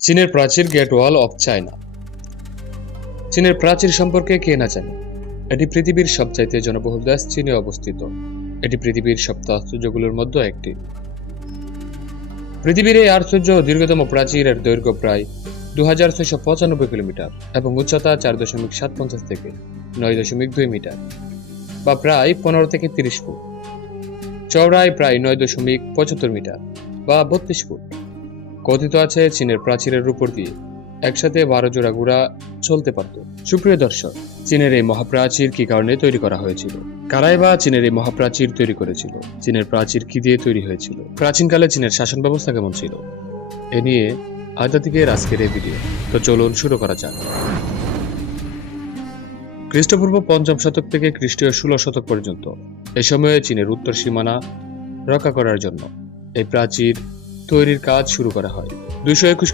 চীনের প্রাচীর great wall of China. চীনের প্রাচীর সম্পর্কে কে না জানে? এটি পৃথিবীর সবচাইতে জনবহুল দেশ চীনে অবস্থিত। এটি পৃথিবীর সপ্ত আশ্চর্যগুলোর মধ্যে একটি। পৃথিবীর এই আশ্চর্য দীর্ঘতম প্রাচীরের দৈর্ঘ্য প্রায় দু হাজার ছয়শো পঁচানব্বই কিলোমিটার এবং উচ্চতা চার দশমিক সাত পঞ্চাশ থেকে নয় দশমিক দুই মিটার, বা প্রায় পনেরো থেকে তিরিশ ফুট। চওড়ায় প্রায় নয় দশমিক পঁচাত্তর মিটার, বা বত্রিশ ফুট। কথিত আছে চীনের প্রাচীরের উপর দিয়ে। একসাথে বারো জোড়া ঘোড়া চলতে পারত। সুপ্রিয় দর্শক, চীনের এই মহাপ্রাচীর কি কারণে তৈরি করা হয়েছিল? কারাই বা চীনের এই মহাপ্রাচীর তৈরি করেছিল? চীনের প্রাচীর কি দিয়ে তৈরি হয়েছিল? প্রাচীনকালে চীনের শাসন ব্যবস্থা কেমন ছিল? এ নিয়ে আধ্যাত্মিকের আজকের এই ভিডিও। তো চলুন শুরু করা যাক। খ্রিস্টপূর্ব পঞ্চম শতক থেকে খ্রিস্টীয় ষোলো শতক পর্যন্ত এ সময়ে চীনের উত্তর সীমানা রক্ষা করার জন্য এই প্রাচীর তৈরির কাজ শুরু করা হয়। দুইশো একুশ